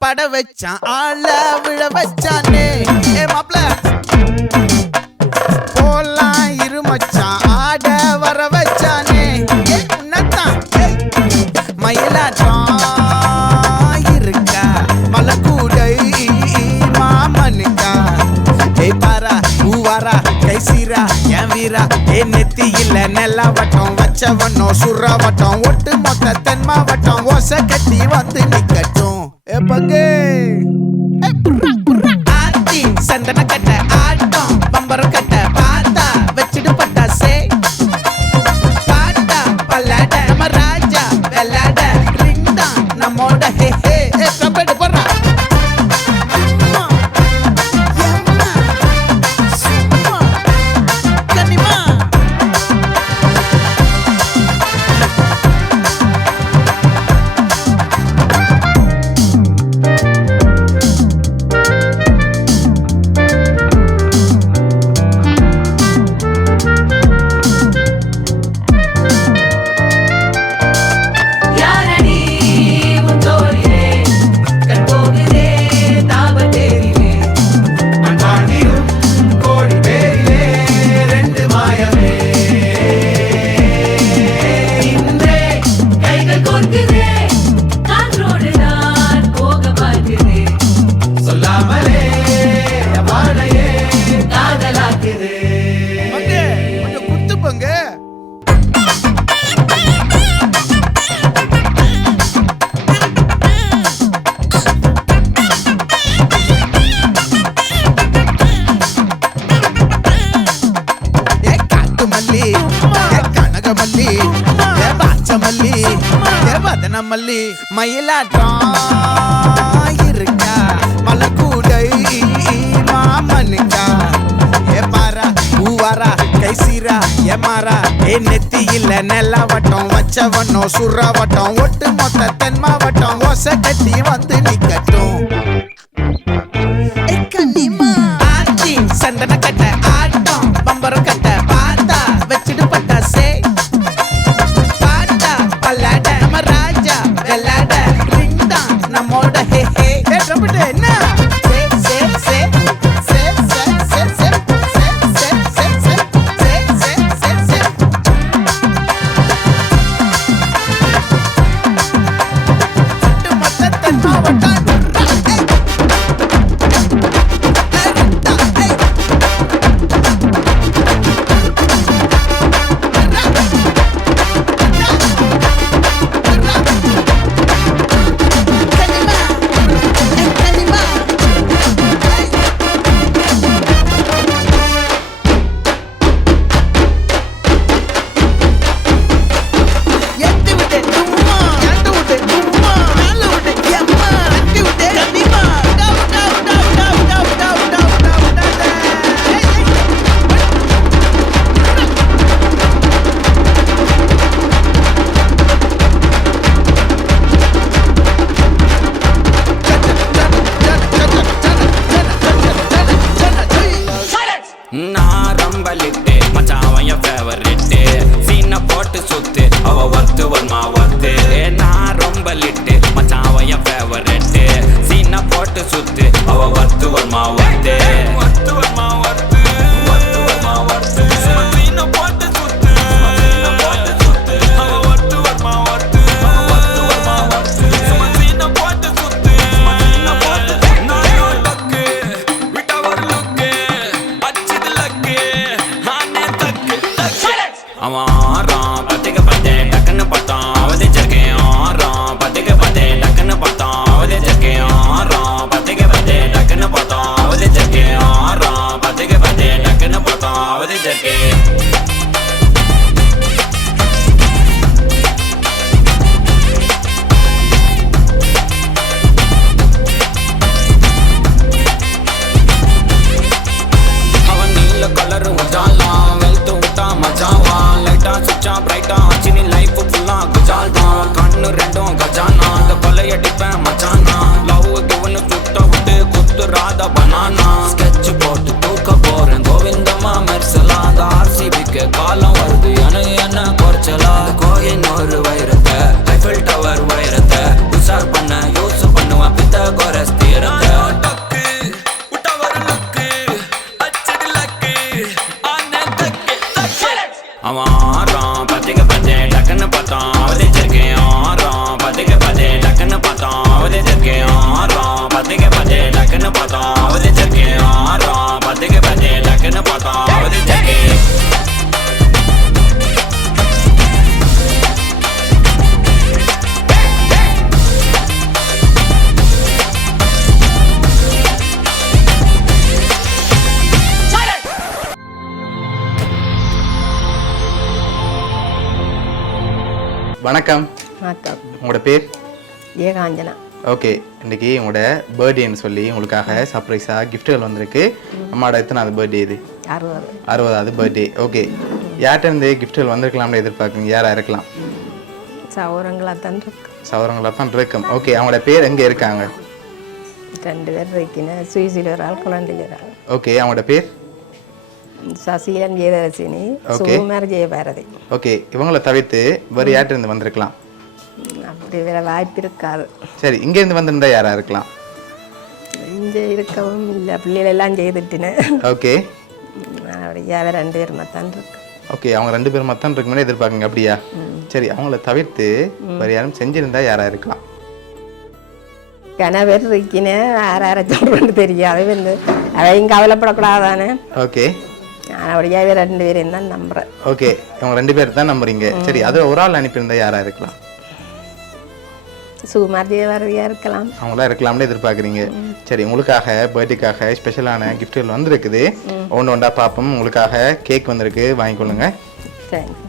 பட வச்சான் ஆள விழ வச்சானே மாப்ள போலாம் இருமச்சான் ஆட வர வச்சானே உன்னத்தான் மயிலாட்டம் இருக்கா மலக்கூடை மாமனுக்கா பாரா ஊவாரா கைசீரா என் வீரா நெத்தி இல்ல நெல்லா வட்டம் வச்சவனோ சுறா வட்டம் ஒட்டு மொத்த தென் மாவட்டம் ஓசை கட்டி வந்து நிக்கட்டும் பங்கே ஆத்தி சந்தன கட்ட ஆட்டம் பம்பரம் கட்ட பார்த்தா வச்சிடு பட்டாசே பாட்டா பல்லாட நம்ம ராஜா வெள்ளாட ரிங் தான் நம்மோட ஹே ஹே கபடி போடுறா மல்லி மயிலாட்டம் இருக்கா மலக்கூடை மாமனுக்கா பாரா ஊவாரா கைசீரா மாறா நெத்தி இல்ல நெல்லா வட்டம் வச்சவனோ சுறா வட்டம் ஒட்டு மொத்த தென் மாவட்டம் ஓசை கட்டி வந்து நிக்கட்டும் ஆச்சி சந்தன கட்ட ஆட்டம் பம்பரம் கட்ட பார்த்தா வச்சிடு பட்டாசே பாட்டா பல்லாட நம்ம ராஜா வெள்ளாட ரிங் தான் நம்மோட ஹே ஹே ட்ரம்பட் என்ன ஒரு வைரத்தை ஐஃபில் டவர் வைரத்தை உசார் பண்ண யூஸ் பண்ணுவான் பித்த குறை வணக்கம். வணக்கம். உங்களோட பேர்? ஏகாஞ்சனா. ஓகே, இன்னைக்கு உங்களோட பர்த்டேன்னு சொல்லி உங்களுக்காக சர்ப்ரைஸாக கிஃப்ட்டுகள் வந்திருக்கு. அம்மாவோட எத்தனாவது பர்த்டே இது? 60வது பர்த்டே. ஓகே, யார்கிட்ட இருந்து கிஃப்ட்டுகள் வந்திருக்கலாம்னு எதிர்பார்க்குறீங்க? யாராக இருக்கலாம்? சௌரங்களாக தான் இருக்கு. சௌரங்களாக தான் இருக்கும். ஓகே, அவங்களோட பேர் எங்கே இருக்காங்க? 2 பேர் இருக்கணும். சுவிசில் ஒரு ஆள், குழந்தையில் ஒரு ஆள். ஓகே, அவங்களோட பேர்? சசிகலன் ஜெயதர்சினி, சுகுமார் ஜெயபாரதி. ஓகே, இவங்களை தவிர்த்து வேறு யார்கிட்ட இருந்து வந்திருக்கலாம்? அப்படி வேற வாய்ப்பு இருக்காது. சரி, இங்கேருந்து வந்திருந்தா யாராக இருக்கலாம்? இங்கே இருக்கவும் இல்லை, பிள்ளைகள் எல்லாம் செய்துட்டுன்னு. ஓகே, அப்படியா 2 பேர் மத்தான் இருக்கு. ஓகே, அவங்க 2 பேர் மத்தான் இருக்குன்னு எதிர்பார்க்குங்க. அப்படியா? சரி, அவங்கள தவிர்த்து வேறு யாரும் செஞ்சிருந்தா யாராக இருக்கலாம்? கணவர் இருக்கேன்னு யாரை சொல்றேன்னு தெரியாது. வந்து அவையும் கவலைப்படக்கூடாதானே. ஓகே, நான் அப்படியாவே 2 பேரையும் தான் நம்புறேன். ஓகே, இவங்க 2 பேர் தான் நம்புறீங்க. சரி, அது ஒரு ஆள் அனுப்பியிருந்தா யாராக இருக்கலாம்? சுகுமார் ஜெயபாரதியாக இருக்கலாம். அவங்களா இருக்கலாம்னு எதிர்பார்க்குறீங்க. சரி, உங்களுக்காக பர்த்டேக்காக ஸ்பெஷலான கிஃப்ட்டுகள் வந்துருக்குது. ஒன்று ஒன்றா பார்ப்போம். உங்களுக்காக கேக் வந்திருக்கு, வாங்கிக்கொள்ளுங்க. தேங்க்யூ.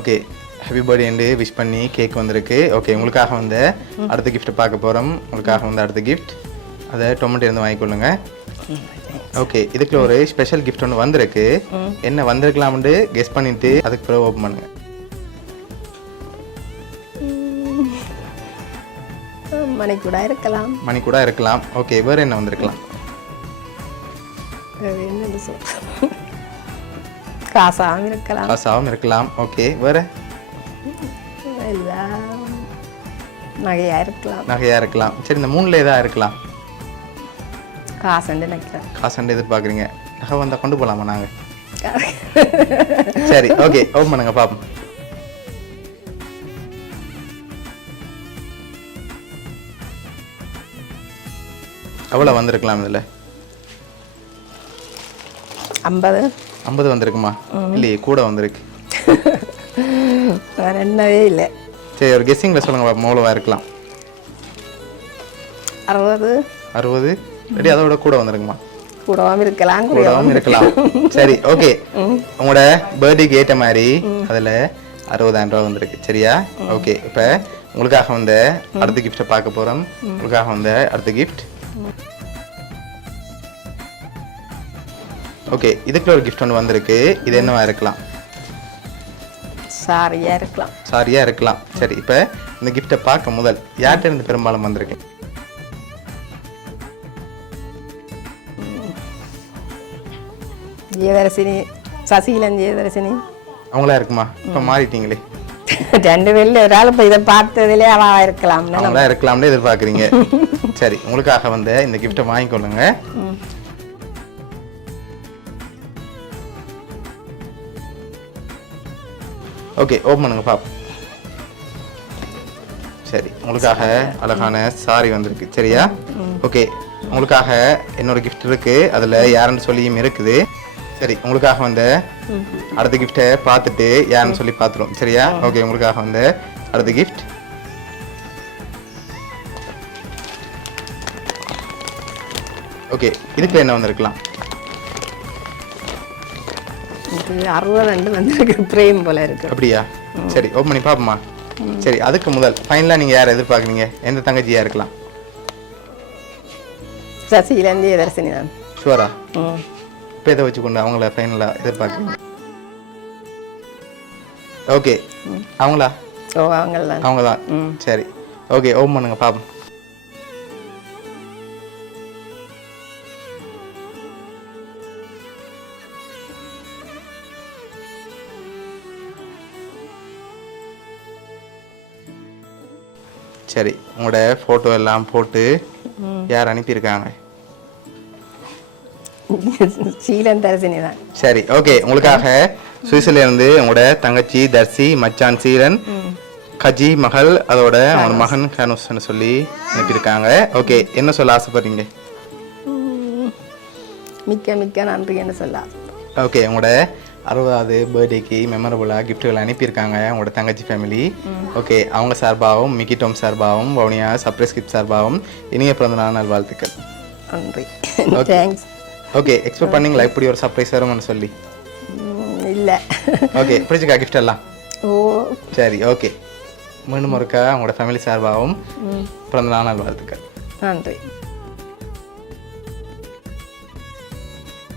ஓகே, ஹாப்பி பர்த்டேன்னு விஷ் பண்ணி கேக் வந்திருக்கு. ஓகே, உங்களுக்காக வந்து அடுத்த கிஃப்ட்டை பார்க்க போகிறோம். உங்களுக்காக வந்து அடுத்த கிஃப்ட் அதை டொமேட்டோ இருந்து வாங்கிக்கொள்ளுங்க. ஓகே, இதுக்குள்ள ஒரு ஸ்பெஷல் கிஃப்ட் ஒன்று வந்திருக்கு. என்ன வந்திருக்கலாம்னு கெஸ் பண்ணிட்டு அதுக்கு பிறகு ஓப்பன் பண்ணுங்க. மணி கூட இருக்கலாம். மணி கூட இருக்கலாம். ஓகே, வேற என்ன வந்திருக்கலாம்? காசாவும் இருக்கலாம். காசாவும் இருக்கலாம். ஓகே, வேற? நகையா இருக்கலாம். நகையா இருக்கலாம். சரி, இந்த 3ல ஏதா இருக்கலாம்? காசண்டு நினைக்கிறேன். காசண்டு எதிர்பார்க்குறீங்க. நகை வந்தால் கொண்டு போகலாமா நாங்கள்? சரி, ஓகே, ஓப்பன் பண்ணுங்க பாப்போம். எவ்வளோ வந்திருக்கலாம் இதில்? 50 வந்திருக்குமா? இல்லையே, கூட வந்திருக்கு. வேற என்னவே இல்லை. சரி, ஒரு கெஸ்ஸிங்கில் சொல்லுங்க பாப்போம், எவ்வளோவா இருக்கலாம்? 60. ரெடி, அதோட கூட வந்திருக்குமா? கூடவும் இருக்கலாம், கூடவும் இருக்கலாம். சரி, ஓகே, உங்களோட பர்த்டேக்கு ஏற்ற மாதிரி அதில் 60,000 ரூபா வந்திருக்கு. சரியா? ஓகே, இப்போ உங்களுக்காக வந்து அடுத்த கிஃப்ட்டை பார்க்க போகிறோம். உங்களுக்காக வந்து அடுத்த கிஃப்ட். ஓகே, இதுக்குள்ள ஒரு கிஃப்ட் ஒன்று வந்திருக்கு. இது என்னவா இருக்கலாம்? சாரியா இருக்கலாம். சாரியா இருக்கலாம். சரி, இப்போ இந்த கிஃப்ட்டை பார்க்க முதல் யார்கிட்ட இருந்து பெரும்பாலும் வந்திருக்கு? ஜெயதர்சினி, சசிகலன் ஜெயதர்சினி. அவங்களா இருக்குமா? இப்போ மாறிட்டீங்களே. 2 பேர்ல ஒரு ஆள் இப்போ இதை பார்த்ததுலே அவா இருக்கலாம். அவங்களா இருக்கலாம்னு எதிர்பார்க்குறீங்க. சரி, உங்களுக்காக வந்து இந்த கிஃப்ட்டை வாங்கிக்கொள்ளுங்க. ஓகே, ஓப்பன் பண்ணுங்க பாப்போம். சரி, உங்களுக்காக அழகான சாரி வந்திருக்கு. சரியா? ஓகே, உங்களுக்காக இன்னொரு கிஃப்ட் இருக்கு. அதில் யாருன்னு சொல்லியும் இருக்குது. சரி, உங்களுக்காக வந்து அடுத்த கிஃப்டை பார்த்துட்டு யாருன்னு சொல்லி பார்த்துருவோம். சரியா? ஓகே, உங்களுக்காக வந்து அடுத்த கிஃப்ட். ஓகே, இதுக்கு என்ன வந்திருக்கலாம்? 62 வந்திருக்கு. பிரேம் போல இருக்கு. அப்படியா? சரி, ஓப்பன் பண்ணி பார்ப்போமா? சரி, அதுக்கு முதல் ஃபைனலாக நீங்கள் யாரை எதிர்பார்க்குறீங்க? எந்த தங்கச்சியாக இருக்கலாம்? சசிகலன் ஜெயதர்சினி தான். ஷுவரா? இப்போ எதை வச்சுக்கொண்டு அவங்கள ஃபைனலாக எதிர்பார்க்குறீங்க? ஓகே, அவங்களா? ஓ, அவங்களாம். அவங்க தான். சரி, ஓகே, ஓப்பன் பண்ணுங்க பாப்போம். சரி, உங்களோட ஃபோட்டோ எல்லாம் போட்டு யார் அனுப்பியிருக்காங்க? சீலன் தர்சினி தான். சரி, ஓகே, உங்களுக்காக சுவிஸ்ல இருந்து உங்களோட தங்கச்சி தர்சி, மச்சான் சீலன், கஜி மகள், அதோட அவன் மகன் கனுஸ்ன்னு சொல்லி அனுப்பியிருக்காங்க. ஓகே, என்ன சொல்ல ஆசைப்படுறீங்க? மிக்க மிக்க நன்றின்னு சொல்ல. ஓகே, உங்களோட 60வது பர்த்டேக்கு மெமரபுளாக கிஃப்ட்டுகள் அனுப்பியிருக்காங்க உங்களோட தங்கச்சி ஃபேமிலி. ஓகே, அவங்க சார்பாகவும் மிக்கி டோம் சார்பாகவும் வவுனியா சர்ப்ரைஸ் கிஃப்ட் சார்பாகவும் இனிய பிறந்தநாள் நல்வாழ்த்துக்கள். நன்றி. தேங்க்ஸ். ஓகே, எக்ஸ்பெக்ட் பண்ணீங்களா இப்படி ஒரு சர்ப்ரைஸ் வரும்னு சொல்லி? இல்லை. ஓகே, பிடிச்சிக்கா கிஃப்ட் எல்லாம்? ஓ, சரி ஓகே மீண்டும் ஒருக்கா உங்களோட ஃபேமிலி சார்பாகவும் பிறந்த நாள் வாழ்த்துக்கள். நன்றி.